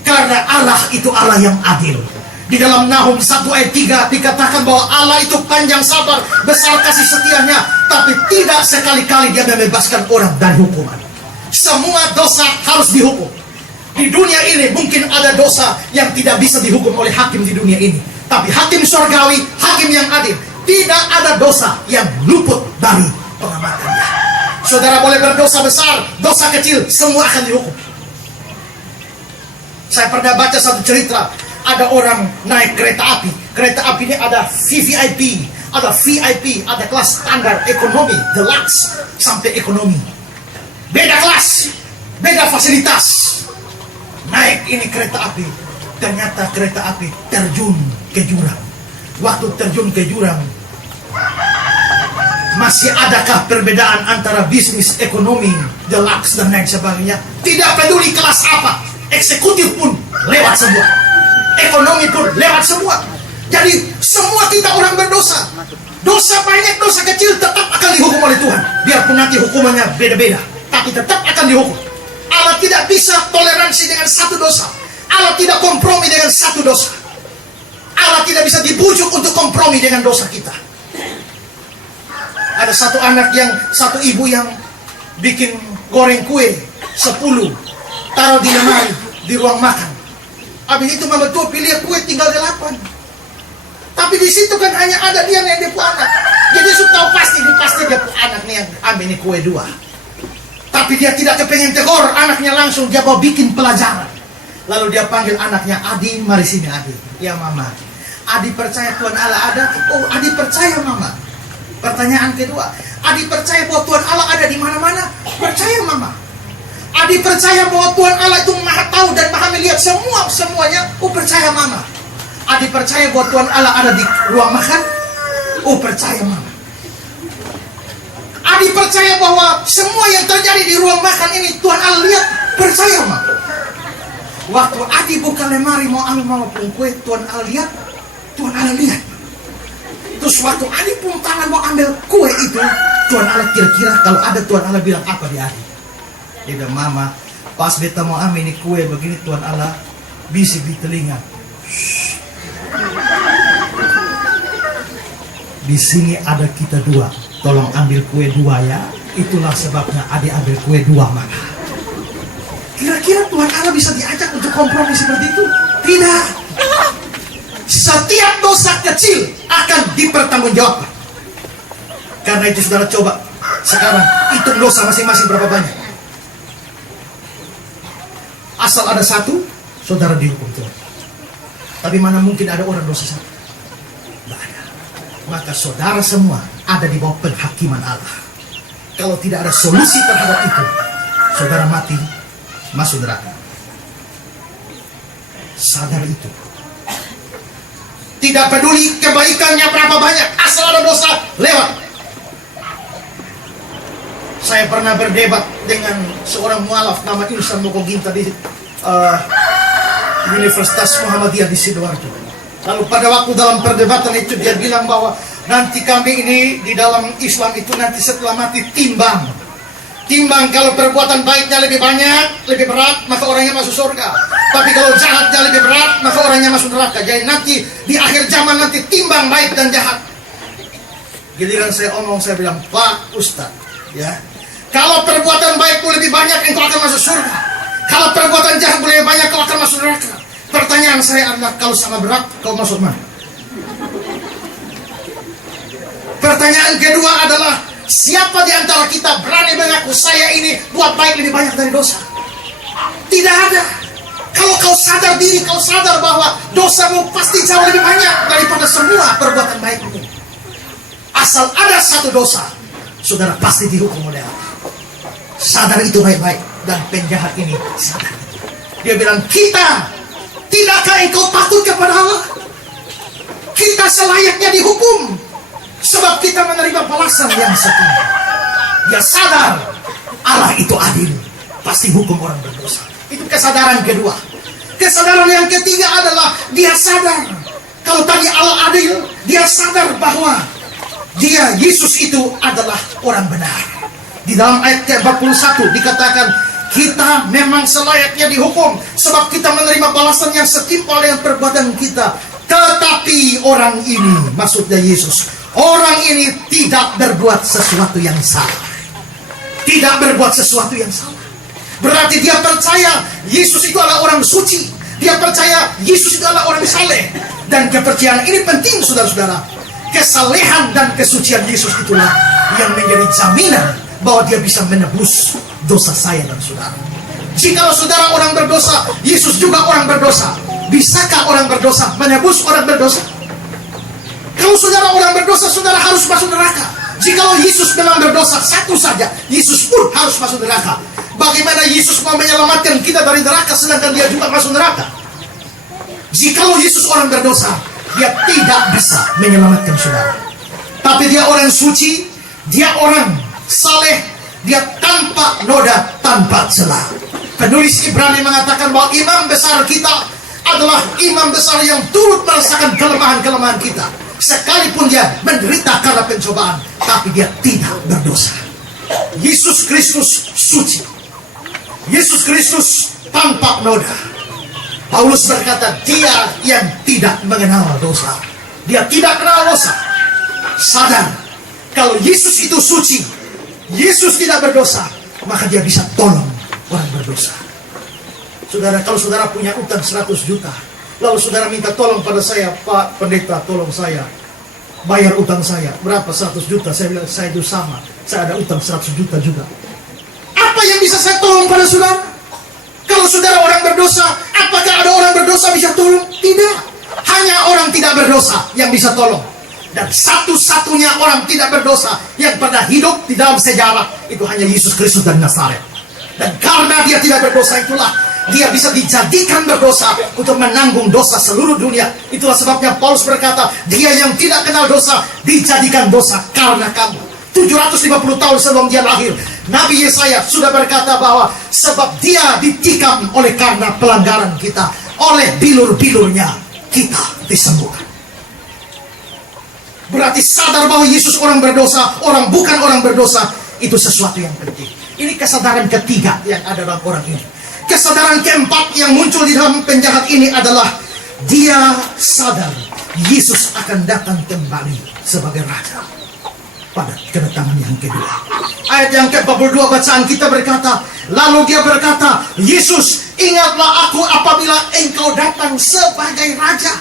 Karena Allah itu Allah yang adil. Di dalam Nahum 1 ayat 3 dikatakan bahwa Allah itu panjang sabar, besar kasih setianya, tapi tidak sekali-kali dia membebaskan orang dari hukuman. Semua dosa harus dihukum. Di dunia ini mungkin ada dosa yang tidak bisa dihukum oleh hakim di dunia ini, tapi hakim surgawi, hakim yang adil, tidak ada dosa yang luput dari pengamatannya. Saudara boleh berdosa besar, dosa kecil, semua akan dihukum. Saya pernah baca satu cerita, ada orang naik kereta api. Kereta api ini ada VVIP, ada VIP, ada kelas standar, ekonomi, deluxe, sampai ekonomi. Beda kelas, beda fasilitas. Naik ini kereta api, ternyata kereta api terjun ke jurang. Waktu terjun ke jurang, masih adakah perbedaan antara bisnis, ekonomi, deluxe, dan lain sebagainya? Tidak peduli kelas apa, eksekutif pun lewat semua, ekonomi pun lewat semua. Jadi semua kita orang berdosa. Dosa banyak, dosa kecil tetap akan dihukum oleh Tuhan. Biarpun nanti hukumannya beda-beda, tapi tetap akan dihukum. Allah tidak bisa toleransi dengan satu dosa. Allah tidak kompromi dengan satu dosa. Allah tidak bisa dibujuk untuk kompromi dengan dosa kita. Ada satu ibu yang bikin goreng kue 10, taruh di lemari di ruang makan. Habis itu mama tua pilih kue tinggal 8. Tapi di situ kan hanya ada dia yang dia anak. Jadi sudah tahu pasti dia anak nih yang ambil ini kue 2. Tapi dia tidak kepengen tegur anaknya, langsung dia mau bikin pelajaran. Lalu dia panggil anaknya, Adi, mari sini Adi. Ya mama, Adi percaya Tuhan Allah ada? Oh, Adi percaya mama. Pertanyaan kedua, Adi percaya bahwa Tuhan Allah ada di mana-mana? Percaya mama. Adi percaya bahwa Tuhan Allah itu maha tahu dan maha melihat semuanya? Oh, percaya mama. Adi percaya bahwa Tuhan Allah ada di ruang makan? Oh, percaya mama. Adi percaya bahwa semua yang terjadi di ruang makan ini Tuhan Allah lihat? Percaya mama. Waktu Adi buka lemari mau ambil mama pun kue, Tuhan Allah lihat? Tuhan Allah lihat. Terus waktu Adi pun tangan mau ambil kue itu, Tuhan Allah kira-kira kalau ada Tuhan Allah bilang apa di Adi? Dia bilang, mama, pas beta mau ambil ini kue begini, Tuhan Allah bisik di telinga. Shh. Di sini ada kita 2, tolong ambil kue 2 ya. Itulah sebabnya Adi ambil kue 2 mama. Kira-kira Tuhan Allah bisa diajak untuk kompromi seperti itu? Tidak. Setiap dosa kecil akan dipertanggungjawabkan. Karena itu saudara coba sekarang hitung dosa masing-masing berapa banyak. Asal ada 1, saudara dihukum Tuhan. Tapi mana mungkin ada orang dosa 1? Tidak ada. Maka saudara semua ada di bawah penghakiman Allah. Kalau tidak ada solusi terhadap itu, saudara mati, masuk neraka. Sadar itu. Tidak peduli kebaikannya berapa banyak, asal ada dosa, lewat. Saya pernah berdebat dengan seorang mualaf nama Ilsan Mokoginta di Universitas Muhammadiyah di Sidoarjo. Lalu pada waktu dalam perdebatan itu dia bilang bahwa nanti kami ini di dalam Islam itu nanti setelah mati timbang kalau perbuatan baiknya lebih banyak, lebih berat, maka orangnya masuk surga. Tapi kalau jahatnya lebih berat, maka orangnya masuk neraka. Jadi nanti di akhir zaman nanti timbang baik dan jahat. Giliran saya omong, saya bilang, Pak Ustaz, ya, kalau perbuatan baikmu lebih banyak, engkau akan masuk surga. Kalau perbuatan jahat lebih banyak, kau akan masuk neraka. Pertanyaan saya adalah, kalau sama berat, kau masuk mana? Pertanyaan kedua adalah, siapa di antara kita berani mengaku saya ini buat baik lebih banyak dari dosa? Tidak ada. Kalau kau sadar diri, kau sadar bahwa dosamu pasti jauh lebih banyak daripada semua perbuatan baikmu. Asal ada 1 dosa, saudara pasti dihukum oleh Allah. Sadar itu baik-baik. Dan penjahat ini sadar. Dia bilang, kita, tidakkah engkau takut kepada Allah? Kita selayaknya dihukum, sebab kita menerima balasan yang setinggi. Dia sadar Allah itu adil, pasti hukum orang berdosa. Itu kesadaran kedua. Kesadaran yang ketiga adalah dia sadar kalau tadi Allah adil, dia sadar bahwa dia, Yesus itu adalah orang benar. Di dalam ayat 41 dikatakan, kita memang selayaknya dihukum sebab kita menerima balasan yang setimpal dengan perbuatan kita. Tetapi orang ini, maksudnya Yesus, orang ini tidak berbuat sesuatu yang salah. Tidak berbuat sesuatu yang salah. Berarti dia percaya Yesus itu adalah orang suci. Dia percaya Yesus itu adalah orang saleh. Dan kepercayaan ini penting, saudara-saudara. Kesalehan dan kesucian Yesus itulah yang menjadi jaminan bahwa dia bisa menebus dosa saya dan saudara. Jikalau saudara orang berdosa, Yesus juga orang berdosa. Bisakah orang berdosa menebus orang berdosa? Kalau saudara orang berdosa, saudara harus masuk neraka. Jikalau Yesus memang berdosa, satu saja, Yesus pun harus masuk neraka. Bagaimana Yesus mau menyelamatkan kita dari neraka sedangkan dia juga masuk neraka? Jikalau Yesus orang berdosa, dia tidak bisa menyelamatkan saudara. Tapi dia orang suci, dia orang saleh, dia tanpa noda, tanpa celah. Penulis Ibrani mengatakan bahwa imam besar kita adalah imam besar yang turut merasakan kelemahan-kelemahan kita. Sekalipun dia menderita karena pencobaan, tapi dia tidak berdosa. Yesus Kristus suci. Yesus Kristus tanpa noda. Paulus berkata, dia yang tidak mengenal dosa. Dia tidak kenal dosa. Sadar, kalau Yesus itu suci, Yesus tidak berdosa, maka dia bisa tolong orang berdosa. Saudara, kalau saudara punya utang 100 juta, lalu saudara minta tolong pada saya, Pak Pendeta, tolong saya bayar utang saya. Berapa? 100 juta. Saya bilang, saya itu sama, saya ada utang 100 juta juga. Apa yang bisa saya tolong pada saudara? Kalau saudara orang berdosa, apakah ada orang berdosa bisa tolong? Tidak. Hanya orang tidak berdosa yang bisa tolong. Dan satu-satunya orang tidak berdosa yang pernah hidup di dalam sejarah itu hanya Yesus Kristus dari Nazaret. Dan karena dia tidak berdosa itulah dia bisa dijadikan berdosa untuk menanggung dosa seluruh dunia. Itulah sebabnya Paulus berkata, dia yang tidak kenal dosa dijadikan dosa karena kamu. 750 tahun sebelum dia lahir, Nabi Yesaya sudah berkata bahwa sebab dia ditikam oleh karena pelanggaran kita, oleh bilur-bilurnya kita disembuhkan. Berarti sadar bahwa Yesus orang berdosa, orang bukan orang berdosa, itu sesuatu yang penting. Ini kesadaran ketiga yang ada dalam orang ini. Kesadaran keempat yang muncul di dalam penjahat ini adalah dia sadar Yesus akan datang kembali sebagai Raja pada kedatangan yang kedua. Ayat yang ke-42 bacaan kita berkata, lalu dia berkata, Yesus, ingatlah aku apabila engkau datang sebagai Raja.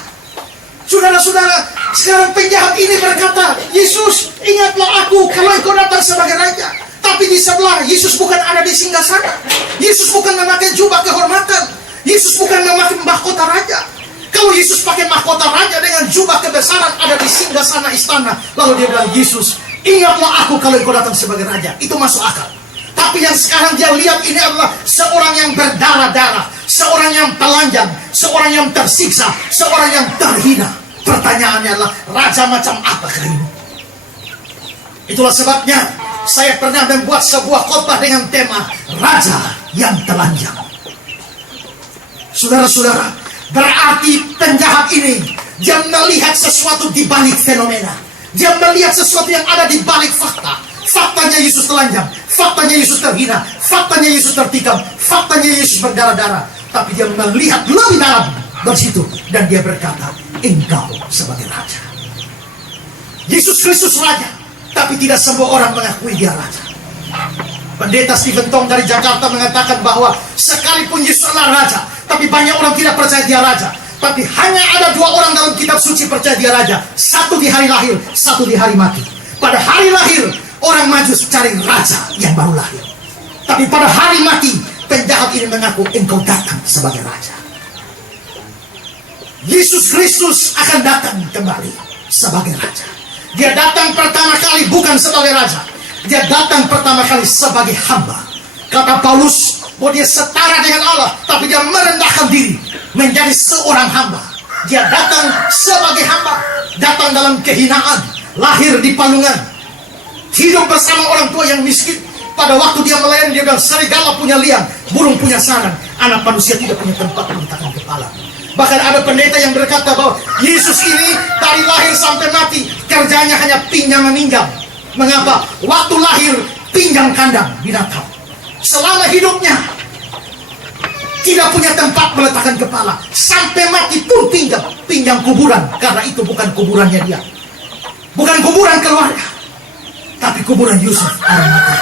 Saudara-saudara, sekarang penjahat ini berkata, Yesus, ingatlah aku kalau engkau datang sebagai Raja. Tapi di sebelah, Yesus bukan ada di singgasana. Yesus bukan memakai jubah kehormatan. Yesus bukan memakai mahkota Raja. Kalau Yesus pakai mahkota Raja dengan jubah kebesaran ada di singgasana istana, lalu dia bilang, Yesus, ingatlah aku kalau engkau datang sebagai Raja. Itu masuk akal. Tapi yang sekarang dia lihat ini adalah seorang yang berdarah-darah, seorang yang telanjang, seorang yang tersiksa, seorang yang terhina. Pertanyaannya adalah, raja macam apakah ini? Itulah sebabnya saya pernah membuat sebuah khotbah dengan tema Raja yang Telanjang. Saudara-saudara, berarti penjahat ini dia melihat sesuatu di balik fenomena. Dia melihat sesuatu yang ada di balik fakta. Faktanya Yesus telanjang, faktanya Yesus terhina, faktanya Yesus tertikam, faktanya Yesus berdarah-darah. Tapi dia melihat lebih dalam dari situ dan dia berkata, engkau sebagai Raja. Yesus Kristus Raja, tapi tidak semua orang mengakui dia Raja. Pendeta Stephen Tong dari Jakarta mengatakan bahwa sekalipun Yesus adalah Raja, tapi banyak orang tidak percaya dia Raja. Tapi hanya ada 2 orang dalam kitab suci percaya dia Raja. Satu di hari lahir, satu di hari mati. Pada hari lahir, orang Majus cari Raja yang baru lahir. Tapi pada hari mati, penjahat ini mengaku engkau datang sebagai Raja. Yesus Kristus akan datang kembali sebagai Raja. Dia datang pertama kali bukan sebagai Raja. Dia datang pertama kali sebagai hamba. Kata Paulus bahwa dia setara dengan Allah, tapi dia merendahkan diri menjadi seorang hamba. Dia datang sebagai hamba, datang dalam kehinaan, lahir di palungan, hidup bersama orang tua yang miskin. Pada waktu dia melayani, dia bilang, serigala punya liang, burung punya sarang, anak manusia tidak punya tempat meletakkan kepala. Bahkan ada pendeta yang berkata bahwa Yesus ini dari lahir sampai mati kerjanya hanya pinjam meninggal. Mengapa? Waktu lahir pinjam kandang binatang. Selama hidupnya tidak punya tempat meletakkan kepala. Sampai mati pun pinjam kuburan. Karena itu bukan kuburannya dia, bukan kuburan keluarga, tapi kuburan Yusuf Arimatea.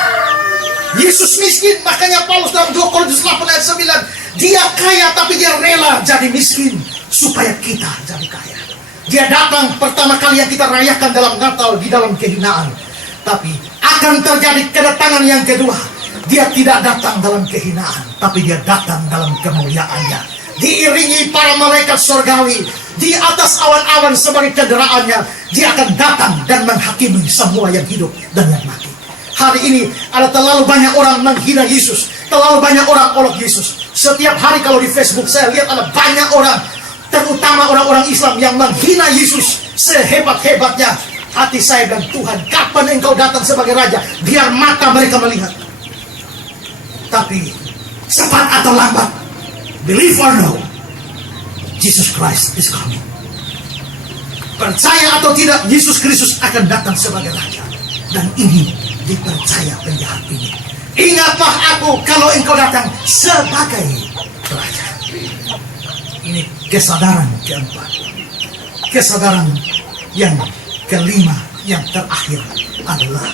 Yesus miskin, makanya Paulus dalam 2 Korintus 8 ayat 9, dia kaya tapi dia rela jadi miskin supaya kita jadi kaya. Dia datang pertama kali yang kita rayakan dalam Natal di dalam kehinaan. Tapi akan terjadi kedatangan yang kedua. Dia tidak datang dalam kehinaan, tapi dia datang dalam kemuliaannya. Diiringi para malaikat surgawi, di atas awan-awan sebagai kendaraannya. Dia akan datang dan menghakimi semua yang hidup dan yang mati. Hari ini ada terlalu banyak orang menghina Yesus, terlalu banyak orang olok Yesus. Setiap hari kalau di Facebook saya lihat ada banyak orang, terutama orang-orang Islam yang menghina Yesus sehebat-hebatnya. Hati saya dan Tuhan, kapan engkau datang sebagai Raja? Biar mata mereka melihat. Tapi cepat atau lambat, believe or no, Jesus Christ is coming. Percaya atau tidak, Yesus Kristus akan datang sebagai Raja. Dan ini dipercaya penjahat ini. Ingatlah aku kalau engkau datang sebagai Raja. Ini kesadaran keempat. Kesadaran yang kelima, yang terakhir adalah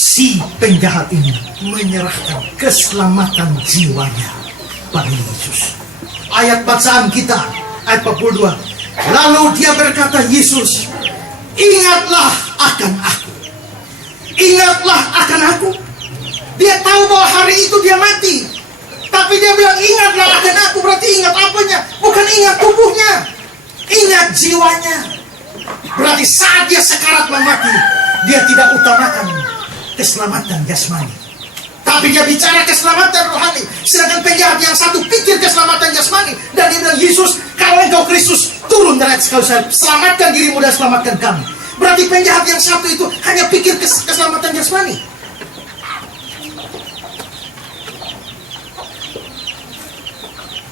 si penjahat ini menyerahkan keselamatan jiwanya pada Yesus. Ayat bacaan kita, ayat 42. Lalu dia berkata, Yesus, ingatlah akan aku. Ingatlah akan aku. Dia tahu bahwa hari itu dia mati. Tapi dia bilang, ingatlah akan aku. Berarti ingat apanya? Bukan ingat tubuhnya. Ingat jiwanya. Berarti saat dia sekarat mau mati, dia tidak utamakan keselamatan jasmani, tapi dia bicara keselamatan rohani. Sedangkan penjahat yang satu pikir keselamatan jasmani, dan dia bilang, Yesus, kalau engkau Kristus, turun dari atas kayu salib, selamatkan dirimu dan selamatkan kami. Berarti penjahat yang satu itu hanya pikir keselamatan jasmani.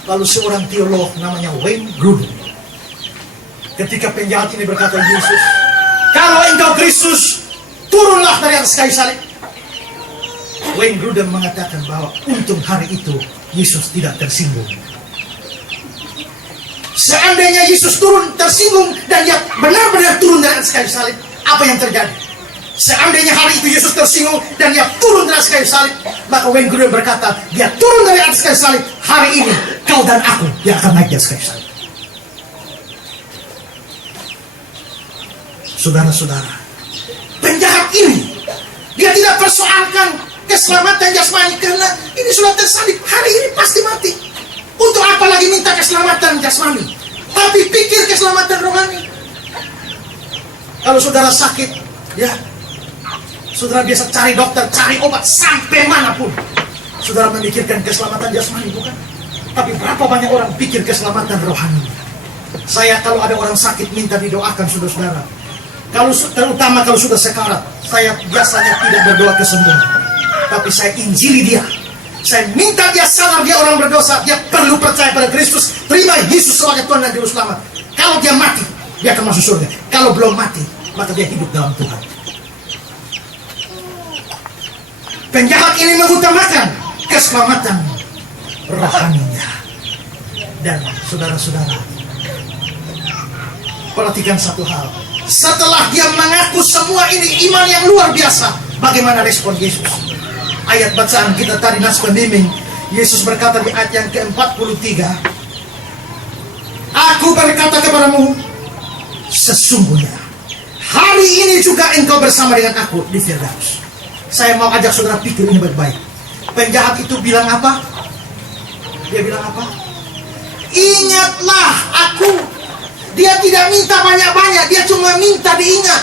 Lalu seorang teolog namanya Wayne Grudem, ketika penjahat ini berkata, Yesus, kalau engkau Kristus, turunlah dari atas kayu salib. Wayne Grudem mengatakan bahwa untung hari itu Yesus tidak tersinggung. Seandainya Yesus turun tersinggung dan dia benar-benar turun dari atas kayu salib, apa yang terjadi? Seandainya hari itu Yesus tersinggung dan dia turun dari atas kayu salib, maka Wayne Grudem berkata, dia turun dari atas kayu salib, hari ini kau dan aku yang akan naik di atas kayu salib. Saudara-saudara, penjahat ini dia tidak persoalkan keselamatan jasmani karena ini sudah tersalib, hari ini pasti mati. Untuk apa lagi minta keselamatan jasmani? Tapi pikir keselamatan rohani. Kalau saudara sakit, ya, saudara biasa cari dokter, cari obat sampai manapun. Saudara memikirkan keselamatan jasmani, bukan? Tapi berapa banyak orang pikir keselamatan rohani? Saya kalau ada orang sakit minta didoakan, saudara-saudara. Kalau terutama kalau sudah sekarat, saya biasanya tidak berdoa kesembuhan, tapi saya injili dia. Saya minta dia sadar dia orang berdosa, dia perlu percaya pada Kristus, terima Yesus sebagai Tuhan dan Juru Selamat. Kalau dia mati, dia akan masuk surga. Kalau belum mati, maka dia hidup dalam Tuhan. Penjahat ini mengutamakan keselamatan rohaninya. Dan saudara-saudara, perhatikan satu hal. Setelah dia mengaku semua ini iman yang luar biasa, bagaimana respon Yesus? Ayat bacaan kita tadi nas pembimbing, Yesus berkata di ayat yang ke-43, Aku berkata kepadamu, sesungguhnya hari ini juga engkau bersama dengan aku di Firdaus. Saya mau ajak saudara pikir ini baik-baik. Penjahat itu bilang apa? Dia bilang apa? Ingatlah aku. Dia tidak minta banyak-banyak, dia cuma minta diingat.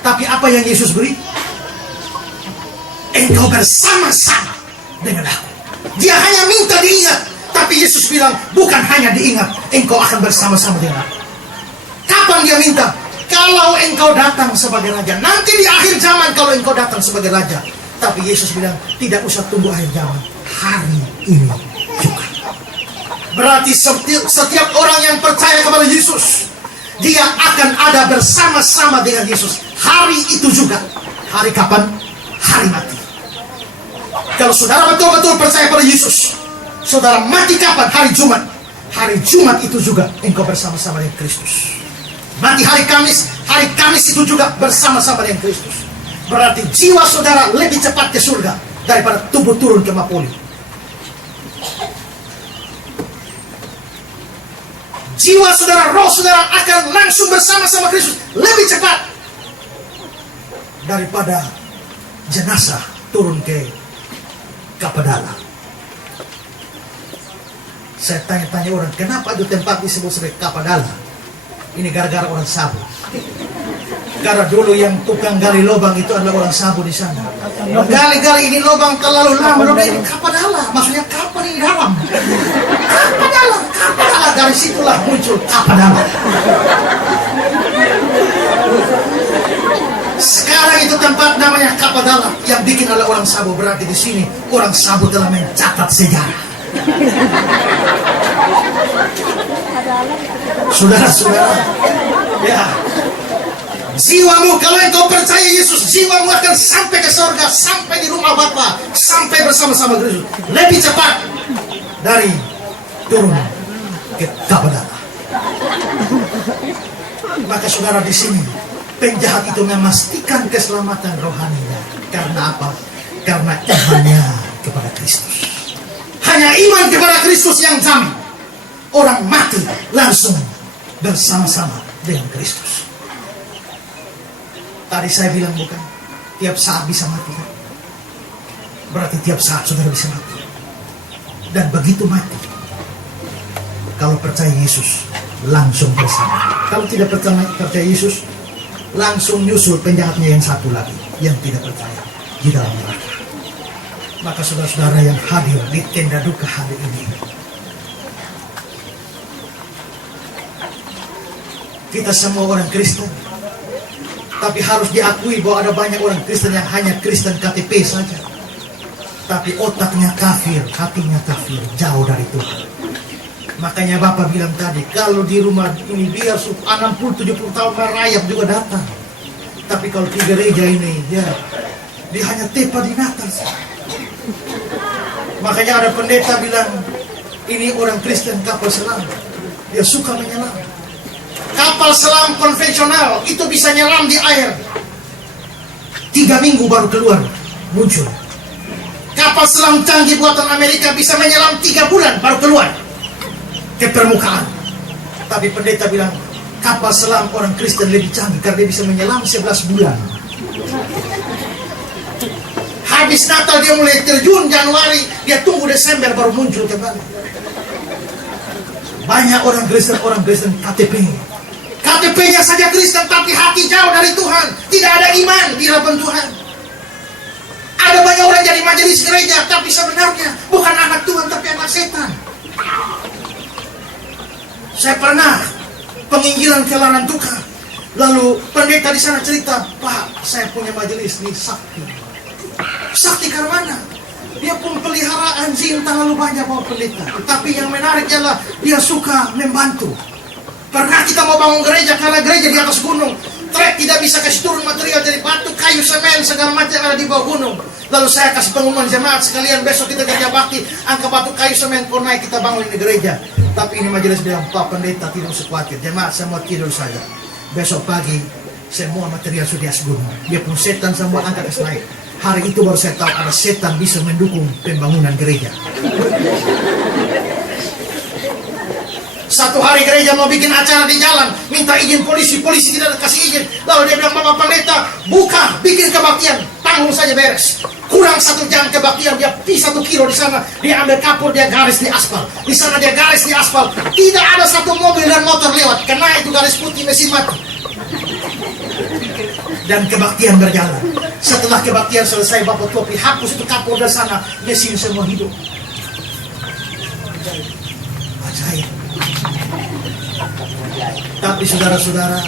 Tapi apa yang Yesus beri? Engkau bersama-sama dengan aku. Dia hanya minta diingat, tapi Yesus bilang, bukan hanya diingat, engkau akan bersama-sama dengan aku. Kapan dia minta? Kalau engkau datang sebagai raja. Nanti di akhir zaman kalau engkau datang sebagai raja. Tapi Yesus bilang, tidak usah tunggu akhir zaman, hari ini juga. Berarti setiap orang yang percaya kepada Yesus, dia akan ada bersama-sama dengan Yesus hari itu juga. Hari kapan? Hari mati. Kalau saudara betul-betul percaya pada Yesus, saudara mati kapan? Hari Jumat. Hari Jumat itu juga engkau bersama-sama dengan Kristus. Mati hari Kamis itu juga bersama-sama dengan Kristus. Berarti jiwa saudara lebih cepat ke surga daripada tubuh turun ke Mapoli. Jiwa saudara, roh saudara akan langsung bersama-sama Kristus lebih cepat daripada jenazah turun ke Kapadala. Saya tanya-tanya orang, kenapa itu tempat disebut sebagai Kapadala? Ini gara-gara orang Sabu. Karena dulu yang tukang gali lubang itu adalah orang Sabu di sana. Gali-gali ini lubang terlalu lama, ini Kapadala, maksudnya kapan ini dalam? Kapadala, dari situlah muncul Kapadala. Sekarang itu tempat namanya Kapadala yang bikin oleh orang Sabu. Berarti di sini orang Sabu telah mencatat sejarah. Saudara-saudara, ya, jiwamu kalau engkau percaya Yesus, jiwamu akan sampai ke surga, sampai di rumah Bapa, sampai bersama-sama Kristus lebih cepat dari turun ke Kapadala. Maka saudara di sini Penjahat itu memastikan keselamatan rohaninya. Karena apa? Karena imannya kepada Kristus. Hanya iman kepada Kristus yang jamin orang mati langsung bersama-sama dengan Kristus. Tadi saya bilang bukan tiap saat bisa mati. Berarti tiap saat saudara bisa mati. Dan begitu mati, kalau percaya Yesus langsung bersama. Kalau tidak percaya Yesus, langsung nyusul penjahatnya yang satu lagi yang tidak percaya di dalam neraka. Maka saudara-saudara yang hadir di tenda duka hari ini, kita semua orang Kristen, tapi harus diakui bahwa ada banyak orang Kristen yang hanya Kristen KTP saja, tapi otaknya kafir, hatinya kafir, jauh dari Tuhan. Makanya Bapak bilang tadi, kalau di rumah ini biar 60-70 tahun merayap juga datang. Tapi kalau di gereja ini, dia hanya tepa di Natal. Makanya ada pendeta bilang, ini orang Kristen kapal selam. Dia suka menyelam. Kapal selam konvensional itu bisa nyelam di air 3 minggu baru keluar, muncul. Kapal selam canggih buatan Amerika bisa menyelam 3 bulan baru keluar ke permukaan. Tapi pendeta bilang kapal selam orang Kristen lebih canggih karena dia bisa menyelam 11 bulan. Habis Natal dia mulai terjun Januari, dia tunggu Desember baru muncul kembali. Banyak orang Kristen KTP-nya saja Kristen tapi hati jauh dari Tuhan, tidak ada iman di hadapan Tuhan. Ada banyak orang jadi majelis gereja tapi sebenarnya bukan anak Tuhan tapi anak setan. Saya pernah penginjilan ke Larantuka, lalu pendeta di sana cerita, Pak, saya punya majelis di Sakti. Sakti karena mana? Dia pun pelihara anjing terlalu banyak Bapak pendeta. Tapi yang menarik adalah dia suka membantu. Pernah kita mau bangun gereja karena gereja di atas gunung, trek tidak bisa kasih turun material dari batu, kayu, semen, segala macam ada di bawah gunung. Lalu saya kasih pengumuman jemaat sekalian, besok kita gereja bakti, angka batu, kayu, semen, kau naik kita bangun di gereja. Tapi ini majelis bilang, Pak pendeta tidak usah khawatir, jemaat semua tidur saja. Besok pagi semua material sudah di atas gunung. Dia pun setan semua angkat ke naik. Hari itu baru saya tahu ada setan bisa mendukung pembangunan gereja. Satu hari gereja mau bikin acara di jalan, minta izin polisi tidak kasih izin. Lalu dia bilang, Bapak pendeta, buka, bikin kebaktian, tanggung saja beres. Kurang 1 jam kebaktian, dia pi 1 kilo di sana, dia ambil kapur, dia garis di aspal. Di sana dia garis di aspal, tidak ada satu mobil dan motor lewat, kena itu garis putih mesin mati. Dan kebaktian berjalan. Setelah kebaktian selesai, Bapak Topi hapus itu kapur dari sana, mesin semua hidup. Ajaib. Tapi saudara-saudara,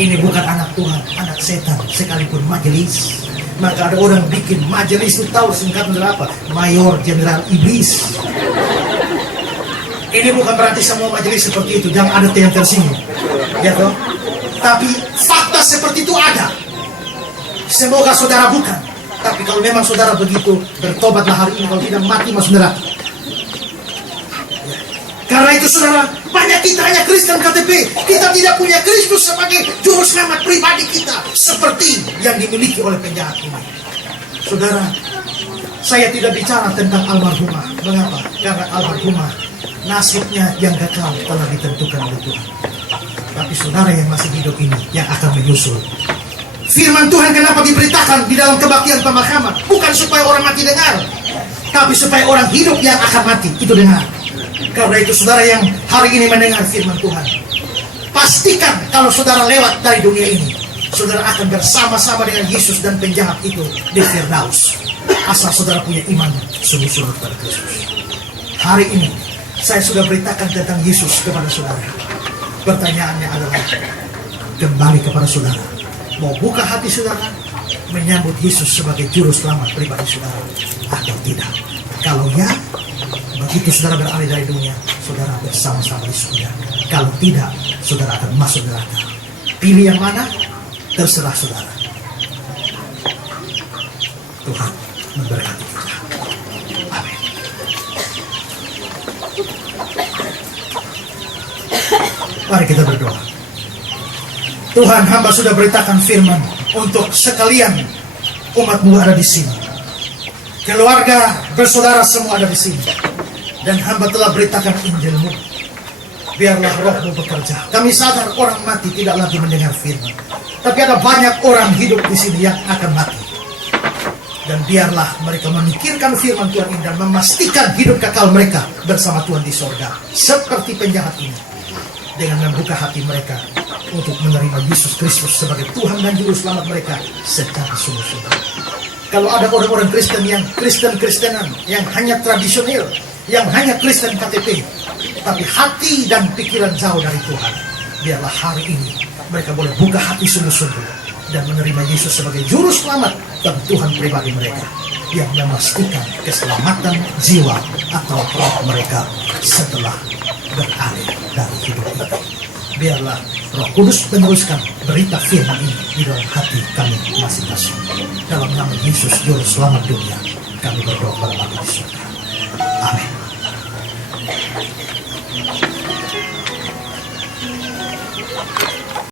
ini bukan anak Tuhan, anak setan, sekalipun majelis. Maka ada orang bikin majelis itu tahu singkatan dari apa? Mayor Jenderal Iblis. Ini bukan berarti semua majelis seperti itu, jangan ada yang tersinggung, ya toh? Tapi fakta seperti itu ada. Semoga saudara bukan. Tapi kalau memang saudara begitu, bertobatlah hari ini, kalau tidak mati masuk neraka. Karena itu saudara, banyak kita hanya Kristen KTP. Kita tidak punya Kristus sebagai juru selamat pribadi kita, seperti yang dimiliki oleh penjahat ini. Saudara, saya tidak bicara tentang almarhumah. Mengapa? Karena almarhumah nasibnya yang kekal telah ditentukan oleh Tuhan. Tapi saudara yang masih hidup ini yang akan menyusul. Firman Tuhan kenapa diberitakan di dalam kebaktian pemakaman? Bukan supaya orang mati dengar, tapi supaya orang hidup yang akan mati itu dengar. Karena itu saudara yang hari ini mendengar firman Tuhan, pastikan kalau saudara lewat dari dunia ini, saudara akan bersama-sama dengan Yesus dan penjahat itu di Firdaus. Asal saudara punya iman sungguh-sungguh kepada Kristus. Hari ini saya sudah beritakan tentang Yesus kepada saudara. Pertanyaannya adalah, kembali kepada saudara, mau buka hati saudara menyambut Yesus sebagai juru selamat pribadi saudara atau tidak? Kalau ya, begitu saudara beralih dari dunia, saudara bersama-sama di surga. Kalau tidak, saudara akan masuk neraka. Pilih yang mana? Terserah saudara. Tuhan memberkati kita. Amin. Mari kita berdoa. Tuhan, hamba sudah beritakan firman untuk sekalian umat-Mu ada di sini. Keluarga, bersaudara semua ada di sini. Dan hamba telah beritakan Injil-Mu. Biarlah Roh-Mu bekerja. Kami sadar orang mati tidak lagi mendengar firman. Tapi ada banyak orang hidup di sini yang akan mati. Dan biarlah mereka memikirkan firman Tuhan ini dan memastikan hidup kekal mereka bersama Tuhan di sorga. Seperti penjahat ini. Dengan membuka hati mereka untuk menerima Yesus Kristus sebagai Tuhan dan Juru Selamat mereka secara sungguh-sungguh. Kalau ada orang-orang Kristen yang Kristen-Kristenan, yang hanya tradisional, yang hanya Kristen KTP, tapi hati dan pikiran jauh dari Tuhan, biarlah hari ini mereka boleh buka hati sungguh-sungguh dan menerima Yesus sebagai Juru Selamat dan Tuhan pribadi mereka, yang memastikan keselamatan jiwa atau roh mereka setelah beralih dari hidup ini. Biarlah Roh Kudus meneruskan berita firman ini di dalam hati kami masing-masing. Dalam nama Yesus Juru Selamat dunia, kami berdoa kepada Bapa di surga. Amin.